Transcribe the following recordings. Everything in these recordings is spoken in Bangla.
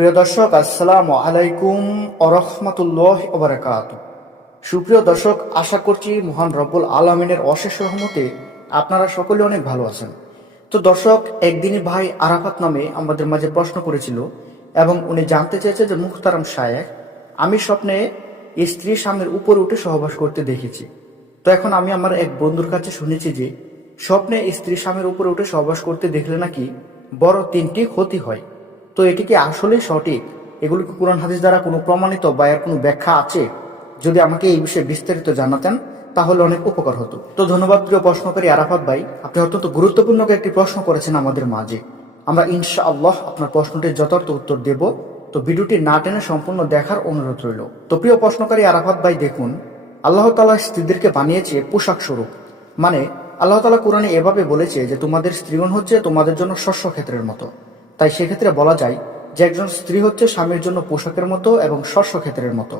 প্রিয় দর্শক, আসসালামু আলাইকুম আরহামতুল্লাহ ওবরাকাত সুপ্রিয় দর্শক, আশা করছি মহান রব্বুল আলমিনের অশেষ রহমতে আপনারা সকলে অনেক ভালো আছেন। তো দর্শক একদিনই ভাই আরাফাত নামে আমাদের মাঝে প্রশ্ন করেছিল এবং উনি জানতে চেয়েছে যে মুখতারাম শায়েক আমি স্বপ্নে স্ত্রী স্বামীর উপরে উঠে সহবাস করতে দেখেছি। তো এখন আমি আমার এক বন্ধুর কাছে শুনেছি যে, স্বপ্নে স্ত্রী স্বামীর উপরে উঠে সহবাস করতে দেখলে নাকি বড় তিনটি ক্ষতি হয়। তো এটি কি আসলে সঠিক? এগুলো কি কোরআন হাদিস দ্বারা কোনো প্রমাণিত বা এর কোনো ব্যাখ্যা আছে? যদি আমাকে এই বিষয়ে বিস্তারিত জানাতেন, তাহলে অনেক উপকার হতো। তো ধন্যবাদ প্রিয় প্রশ্নকারী আরাফাত ভাই, আপনি অত্যন্ত গুরুত্বপূর্ণ একটি প্রশ্ন করেছেন আমাদের মাঝে। আমরা ইনশা আল্লাহ আপনার প্রশ্নটির যথার্থ উত্তর দেব। তো ভিডিওটি না টেনে সম্পূর্ণ দেখার অনুরোধ রইল। তো প্রিয় প্রশ্নকারী আরাফাত ভাই, দেখুন, আল্লাহ তালা স্ত্রীদেরকে বানিয়েছে পোশাক স্বরূপ। মানে আল্লাহ তালা কোরআনে এভাবে বলেছে যে তোমাদের স্ত্রীগণ হচ্ছে তোমাদের জন্য শস্য ক্ষেত্রের মতো। তাই সেক্ষেত্রে বলা যায় যে একজন স্ত্রী হচ্ছে স্বামীর জন্য পোশাকের মতো এবং শস্য ক্ষেত্রের মতো।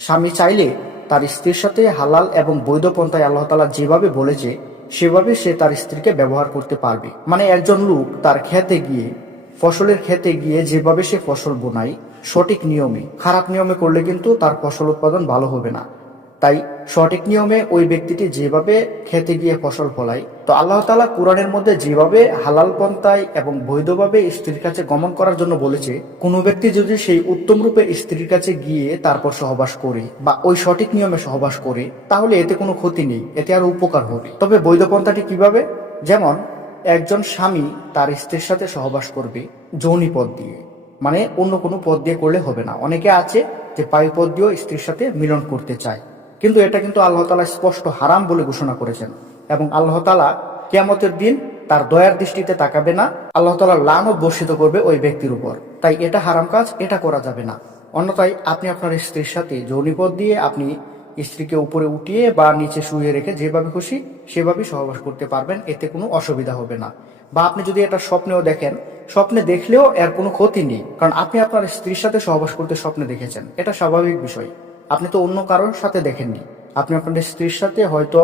স্বামী চাইলে তার স্ত্রীর সাথে হালাল এবং বৈধ পন্থায় আল্লাহ তালা যেভাবে বলেছে সেভাবে সে তার স্ত্রীকে ব্যবহার করতে পারবে। মানে একজন লোক তার খেতে গিয়ে, ফসলের খেতে গিয়ে যেভাবে সে ফসল বোনায়, সঠিক নিয়মে, খারাপ নিয়মে করলে কিন্তু তার ফসল উৎপাদন ভালো হবে না। তাই সঠিক নিয়মে ওই ব্যক্তিটি যেভাবে খেতে গিয়ে ফসল ফলায়, তো আল্লাহ তালা কোরআনের মধ্যে যেভাবে হালাল পন্থায় এবং বৈধভাবে স্ত্রীর কাছে গমন করার জন্য বলেছে, কোনো ব্যক্তি যদি সেই উত্তম রূপে স্ত্রীর কাছে গিয়ে তারপর সহবাস করে বা ওই সঠিক নিয়মে সহবাস করে, তাহলে এতে কোনো ক্ষতি নেই, এতে আরও উপকার হবে তবে বৈধ পন্থাটি কীভাবে? যেমন, একজন স্বামী তার স্ত্রীর সাথে সহবাস করবে যৌনি পথ দিয়ে মানে অন্য কোনো পথ দিয়ে করলে হবে না। অনেকে আছে যে পায়ু পথ দিয়েও স্ত্রীর সাথে মিলন করতে চায়। কিন্তু এটা কিন্তু আল্লাহ তালা স্পষ্ট হারাম বলে ঘোষণা করেছেন। এবং আল্লাহ তালা কেয়ামতের দিন তার দয়ার দৃষ্টিতে তাকাবে না, আল্লাহ তালা লানত বর্ষিত করবে ওই ব্যক্তির উপর। তাই এটা হারাম কাজ, এটা করা যাবে না। অন্যথায় আপনি আপনার স্ত্রীর সাথে যৌনিপদ দিয়ে আপনি স্ত্রীকে উপরে উঠিয়ে বা নিচে শুয়ে রেখে যেভাবে খুশি সেভাবে সহবাস করতে পারবেন, এতে কোনো অসুবিধা হবে না। বা আপনি যদি এটা স্বপ্নেও দেখেন, স্বপ্নে দেখলেও এর কোনো ক্ষতি নেই। কারণ আপনি আপনার স্ত্রীর সাথে সহবাস করতে স্বপ্নে দেখেছেন, এটা স্বাভাবিক বিষয়। আপনি তো অন্য কারোর সাথে দেখেননি। আপনি আপনার স্ত্রীর সাথে হয়তো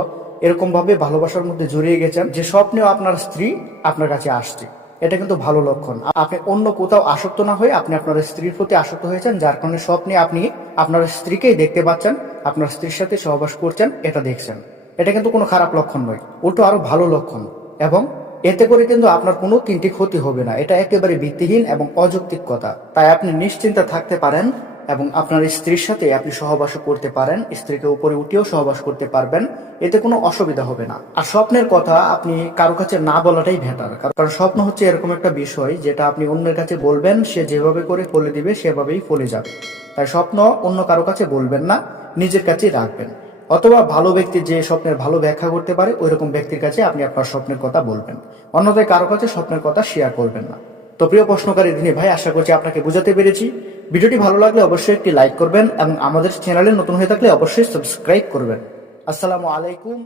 এরকম ভাবে ভালোবাসার মধ্যে জড়িয়ে গেছেন, যে স্বপ্নেও আপনার স্ত্রী আপনার কাছে আসছে। এটা কিন্তু ভালো লক্ষণ। আপনি অন্য কোথাও আসক্ত না হয়ে আপনি আপনার স্ত্রীর প্রতি আসক্ত হয়েছেন, যার কারণে স্বপ্নে আপনি আপনার স্ত্রীকেই দেখতে পাচ্ছেন, আপনার স্ত্রীর সাথে সহবাস করছেন, এটা দেখছেন। এটা কিন্তু কোনো খারাপ লক্ষণ নয়, উল্টো আরও ভালো লক্ষণ। এবং এতে করে কিন্তু আপনার কোনো তিনটি ক্ষতি হবে না, এটা একেবারে ভিত্তিহীন এবং অযৌক্তিক কথা। তাই আপনি নিশ্চিন্তে থাকতে পারেন এবং আপনার স্ত্রীর সাথে আপনি সহবাস করতে পারেন, স্ত্রীকে উপরে উঠিয়েও সহবাস করতে পারবেন, এতে কোনো অসুবিধা হবে না। আর স্বপ্নের কথা আপনি কারও কাছে না বলাটাই বেটার কারণ স্বপ্ন হচ্ছে এরকম একটা বিষয় যেটা আপনি অন্যের কাছে বলবেন, সে যেভাবে করে ফলে দিবে, সেভাবেই ফলে যাবে। তাই স্বপ্ন অন্য কারও কাছে বলবেন না, নিজের কাছেই রাখবেন। অথবা ভালো ব্যক্তি যে স্বপ্নের ভালো ব্যাখ্যা করতে পারে ওই রকম ব্যক্তির কাছে আপনি আপনার স্বপ্নের কথা বলবেন। অন্যথায় কারও কাছে স্বপ্নের কথা শেয়ার করবেন না। তো প্রিয় প্রশ্নকারী দিনী ভাই, আশা করছি আপনাকে বুঝাতে পেরেছি। ভিডিওটি ভালো লাগলে অবশ্যই একটি লাইক করবেন এবং আমাদের চ্যানেলে নতুন হয়ে থাকলে অবশ্যই সাবস্ক্রাইব করবেন। আসসালামু আলাইকুম।